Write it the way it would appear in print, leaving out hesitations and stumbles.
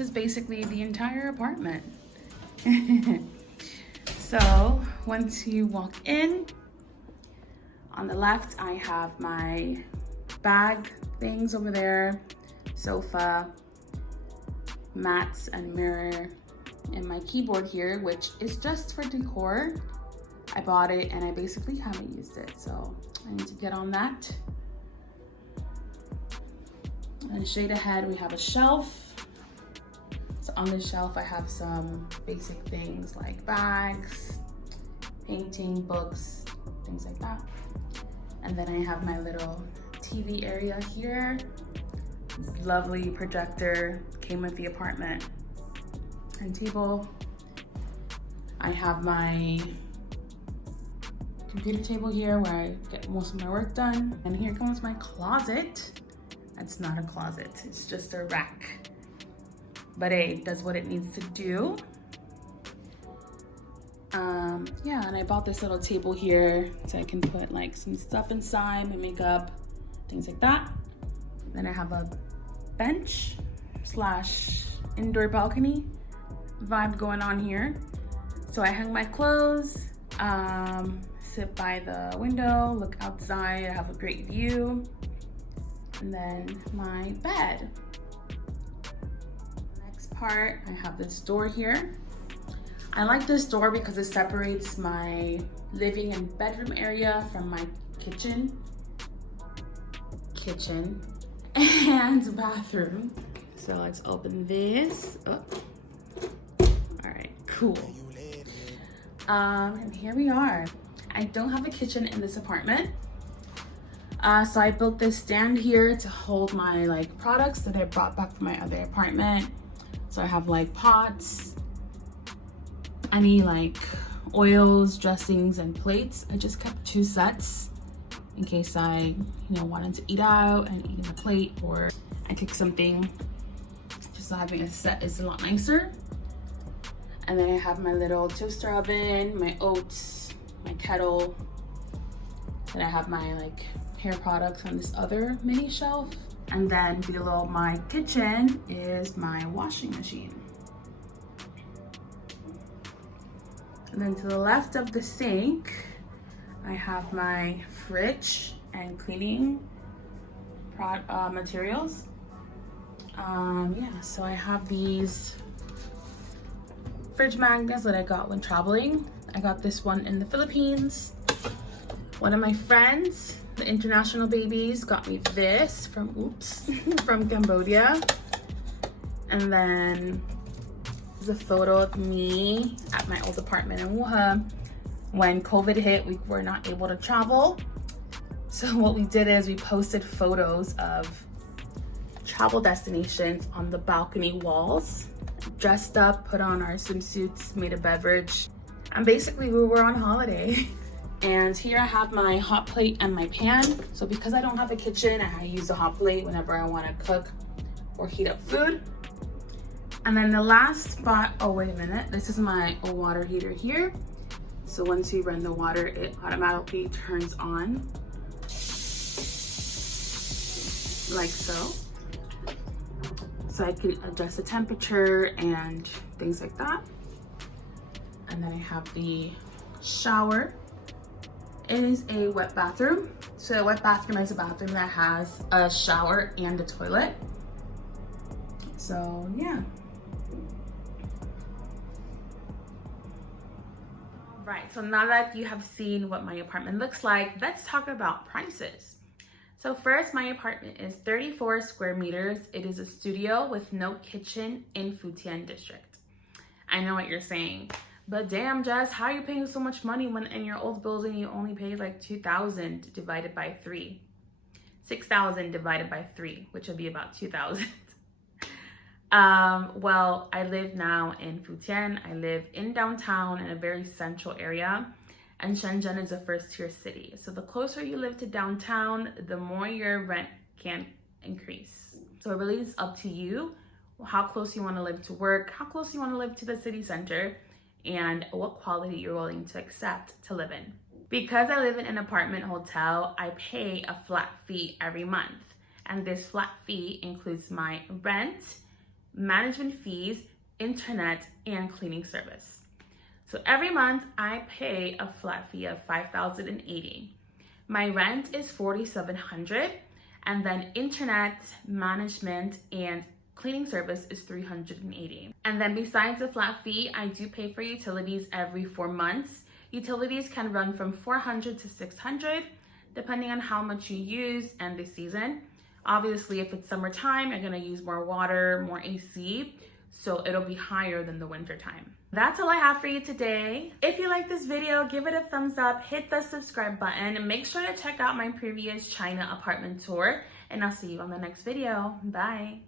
this is basically the entire apartment. So once you walk in, on the left, I have my bag things over there, sofa, mats and mirror, and my keyboard here, which is just for decor. I bought it and I basically haven't used it, so I need to get on that. And straight ahead, we have a shelf. So on the shelf, I have some basic things like bags, painting, books, things like that. And then I have my little TV area here. This lovely projector came with the apartment and table. I have my computer table here where I get most of my work done. And here comes my closet. It's not a closet, it's just a rack. But it does what it needs to do. Yeah, and I bought this little table here so I can put like some stuff inside, my makeup, things like that. Then I have a bench slash indoor balcony vibe going on here. So I hang my clothes, sit by the window, look outside, I have a great view. And then my bed. Next part, I have this door here. I like this door because it separates my living and bedroom area from my kitchen and bathroom. So let's open this. Oh. All right, cool. And here we are. I don't have a kitchen in this apartment. So I built this stand here to hold my like products that I brought back from my other apartment. So I have like pots, any like oils, dressings, and plates. I just kept 2 sets in case I, wanted to eat out and eat in a plate, or I cook something. Just so having a set is a lot nicer. And then I have my little toaster oven, my oats, my kettle. Then I have my like hair products on this other mini shelf. And then below my kitchen is my washing machine. And then to the left of the sink, I have my fridge and cleaning materials. Yeah, so I have these fridge magnets that I got when traveling. I got this one in the Philippines. One of my friends, the international babies, got me this from from Cambodia. And then there's a photo of me at my old apartment in Wuhan. When COVID hit, we were not able to travel. So what we did is we posted photos of travel destinations on the balcony walls, dressed up, put on our swimsuits, made a beverage, and basically we were on holiday. And here I have my hot plate and my pan. So because I don't have a kitchen, I use the hot plate whenever I want to cook or heat up food. And then the last spot, oh wait a minute, this is my water heater here. So once you run the water, it automatically turns on, like so. So I can adjust the temperature and things like that. And then I have the shower. It is a wet bathroom. So a wet bathroom is a bathroom that has a shower and a toilet. So yeah. Right, so now that you have seen what my apartment looks like, let's talk about prices. So first, my apartment is 34 square meters. It is a studio with no kitchen in Futian district. I know what you're saying, but damn, Jess, how are you paying so much money when in your old building you only paid like 2,000 divided by 3? 6,000 divided by 3, which would be about 2,000. Well, I live now in Futian. I live in downtown in a very central area, and Shenzhen is a first-tier city. So the closer you live to downtown, the more your rent can increase. So it really is up to you how close you want to live to work, how close you want to live to the city center, and what quality you're willing to accept to live in. Because I live in an apartment hotel, I pay a flat fee every month. And this flat fee includes my rent management fees, internet, and cleaning service. So every month I pay a flat fee of $5,080. My rent is $4,700, and then internet, management, and cleaning service is $380. And then besides the flat fee, I do pay for utilities every 4 months. Utilities can run from $400 to $600, depending on how much you use and the season. Obviously, if it's summertime, you're gonna use more water, more AC, so it'll be higher than the winter time. That's all I have for you today. If you like this video, give it a thumbs up, hit the subscribe button, and make sure to check out my previous China apartment tour, and I'll see you on the next video. Bye.